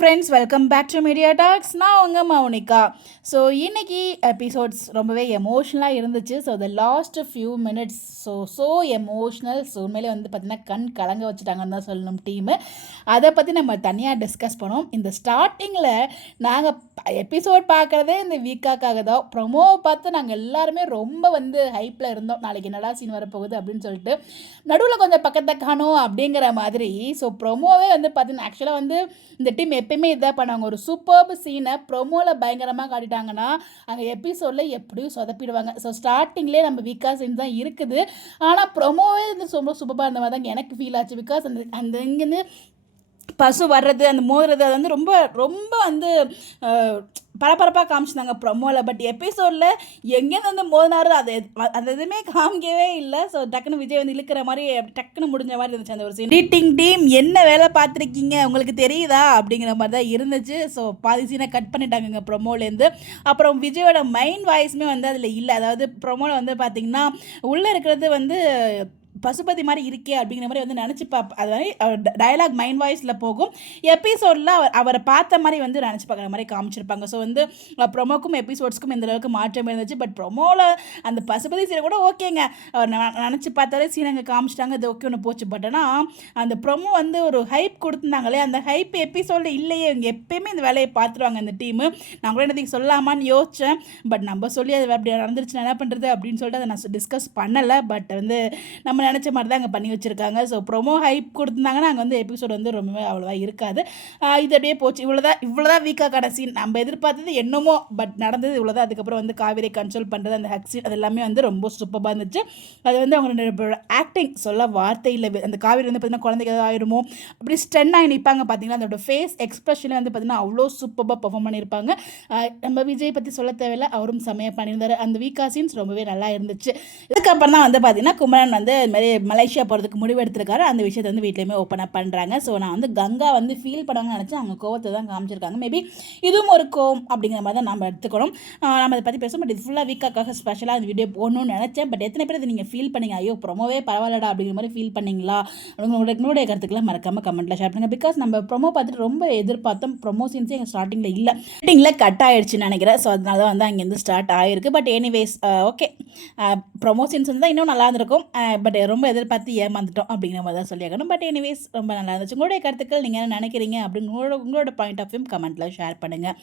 Friends, welcome back to media talks. நான் உங்கள் Mounika. So இன்றைக்கி எபிசோட்ஸ் ரொம்பவே எமோஷ்னலாக இருந்துச்சு. So the last few minutes so emotional. So உண்மையிலே வந்து பார்த்திங்கன்னா கண் கலங்க வச்சுட்டாங்கன்னு தான் சொல்லணும் டீமு. அதை பற்றி நம்ம தனியாக டிஸ்கஸ் பண்ணோம். இந்த ஸ்டார்டிங்கில் நாங்கள் எபிசோட் பார்க்குறதே இந்த வீக்காக்காக தான். ப்ரொமோவை பார்த்து நாங்கள் எல்லாருமே ரொம்ப வந்து ஹைப்பில் இருந்தோம். நாளைக்கு என்னடா சீன் வரப்போகுது அப்படின்னு சொல்லிட்டு நடுவில் கொஞ்சம் பக்கத்தை காணும் அப்படிங்கிற மாதிரி. ஸோ ப்ரொமோவே வந்து பார்த்திங்கன்னா ஆக்சுவலாக வந்து இந்த டீம் எப்பயுமே இதாக பண்ணுவாங்க. ஒரு சூப்பர்பு சீனை ப்ரொமோவில் பயங்கரமாக காட்டிட்டாங்கன்னா அங்கே எபிசோடில் எப்படியும் சொதப்பிடுவாங்க. ஸோ ஸ்டார்டிங்லேயே நம்ம வீக்கா சீன் தான் இருக்குது. ஆனால் ப்ரொமோவே வந்து ரொம்ப சூப்பராக இருந்த மாதிரி தான் எனக்கு ஃபீல் ஆச்சு. பிகாஸ் அந்த இங்கேருந்து பசு வர்றது, அந்த மோதுறது, அது வந்து ரொம்ப ரொம்ப வந்து பரபரப்பாக காமிச்சிருந்தாங்க ப்ரொமோவில். பட் எபிசோடில் எங்கேருந்து வந்து மோதினாரு அது எதுவுமே காமிக்கவே இல்லை. ஸோ டக்குன்னு விஜய் வந்து இழுக்கிற மாதிரி டக்குன்னு முடிஞ்ச மாதிரி இருந்துச்சு அந்த ஒரு சீன். எடிட்டிங் டீம் என்ன வேலை பார்த்துருக்கீங்க, உங்களுக்கு தெரியுதா அப்படிங்கிற மாதிரி தான் இருந்துச்சு. ஸோ பாதி சீனை கட் பண்ணிட்டாங்க ப்ரொமோலேருந்து. அப்புறம் விஜயோட மைண்ட் வாய்ஸுமே வந்து அதில் இல்லை. அதாவது ப்ரொமோவில் வந்து பார்த்திங்கன்னா உள்ளே இருக்கிறது வந்து பசுபதி மாதிரி இருக்கே அப்படிங்கிற மாதிரி வந்து நினச்சி அது மாதிரி டயலாக் மைண்ட் வாய்ஸில் போகும். எபிசோடில் அவரை பார்த்த மாதிரி வந்து நினச்சி பார்க்குற மாதிரி காமிச்சிருப்பாங்க. ஸோ வந்து ப்ரொமோக்கும் எபிசோட்ஸ்க்கும் இந்த அளவுக்கு மாற்றம் இருந்துச்சு. பட் ப்ரொமோவில் அந்த பசுபதி சீனை கூட ஓகேங்க, அவர் நினச்சி பார்த்தாலே சீனை அங்கே காமிச்சிட்டாங்க, அது ஓகே ஒன்று போச்சு. பட் ஆனால் அந்த ப்ரொமோ வந்து ஒரு ஹைப் கொடுத்துருந்தாங்களே, அந்த ஹைப் எபிசோடில் இல்லையே. இங்கே எப்பயுமே இந்த வேலையை பார்த்துருவாங்க இந்த டீமு. நான் கூட என்னதுக்கு சொல்லலாமான்னு யோசித்தேன். பட் நம்ம சொல்லி அது அப்படி நடந்துருச்சு, என்ன பண்ணுறது அப்படின்னு சொல்லிட்டு அதை நான் டிஸ்கஸ் பண்ணலை. பட் வந்து நம்ம நினச்ச மாதிரி தான் அங்கே பண்ணி வச்சுருக்காங்க. ஸோ ப்ரொமோ ஹைப் கொடுத்துருந்தாங்கன்னா அங்கே வந்து எபிசோட் வந்து ரொம்பவே அவ்வளோவா இருக்காது. இது அப்படியே போச்சு. இவ்வளோதான் வீக்காக கடைசி நம்ம எதிர்பார்த்தது என்னமோ, பட் நடந்தது இவ்வளோதான். அதுக்கப்புறம் வந்து காவேரி கன்சோல் பண்ணுறது, அந்த ஹக் சீன், அது எல்லாமே வந்து ரொம்ப சூப்பராக இருந்துச்சு. அது வந்து அவங்களோட ஆக்டிங் சொல்ல வார்த்தை இல்லை. அந்த காவேரி வந்து பார்த்திங்கன்னா குழந்தைக்கு ஏதாவது ஆயிடுமோ அப்படி ஸ்டன் ஆகி நிற்பாங்க பார்த்தீங்கன்னா, அதோட ஃபேஸ் எக்ஸ்பிரஷனே வந்து பார்த்திங்கன்னா அவ்வளோ சூப்பராக பெர்ஃபார்ம் பண்ணியிருப்பாங்க. நம்ம விஜய் பற்றி சொல்ல தேவையில்லை, அவரும் செம்மையாக பண்ணியிருந்தார். அந்த வீக்கா சீன்ஸ் ரொம்பவே நல்லா இருந்துச்சு. இதுக்கப்புறம் தான் வந்து பார்த்திங்கன்னா குமரன் வந்து மாதிரி மலேசியா போகிறதுக்கு முடிவு எடுத்திருக்காரு. அந்த விஷயத்தை வந்து வீட்லேயுமே ஓப்பன் அப் பண்ணுறாங்க. ஸோ நான் வந்து கங்கா வந்து ஃபீல் பண்ணுவாங்கன்னு நினச்சேன். அவங்க கோவத்தை தான் காமிச்சிருக்காங்க. மேபி இதுவும் ஒரு கோவம் அப்படிங்கிற மாதிரி தான் நம்ம எடுத்துக்கணும். நம்ம அதை பற்றி பேசுவோம். பட் இது ஃபுல்லாக வீக்காக ஸ்பெஷலாக அந்த வீடியோ போடணும்னு நினச்சேன். பட் எத்தனை பேர் இது நீங்கள் ஃபீல் பண்ணீங்க, ஐயோ ப்ரொமோவே பரவாயில்லடா அப்படிங்கிற மாதிரி ஃபீல் பண்ணிங்களா, உங்களுடைய கருத்துக்கெல்லாம் மறக்காமல் கமெண்ட்டில் ஷேர் பண்ணுங்கள். பிகாஸ் நம்ம ப்ரொமோ பார்த்துட்டு ரொம்ப எதிர்பார்த்தோம். ப்ரொமோ சீன்ஸே எங்கள் ஸ்டார்டிங்கில் இல்லை, ஸ்டார்டிங்கில் கட் ஆகிடுச்சுன்னு நினைக்கிறேன். ஸோ அதனால தான் வந்து அங்கேருந்து ஸ்டார்ட் ஆகிருக்கு. But anyways okay, promo scenes வந்து இன்னும் நல்லா இருந்திருக்கும். பட் ரொம்ப எதிர்பார்த்து ஏமாந்துட்டோம் அப்படிங்கிற மாதிரி தான் சொல்லியாகணும். பட் எனிவேஸ் ரொம்ப நல்லா இருந்துச்சு. உங்களுடைய கருத்துக்கள் நீங்கள் என்ன நினைக்கிறீங்க அப்படின்னு உங்களோட பாயிண்ட் ஆஃப் வியூ கமெண்ட்டில் ஷேர் பண்ணுங்கள்.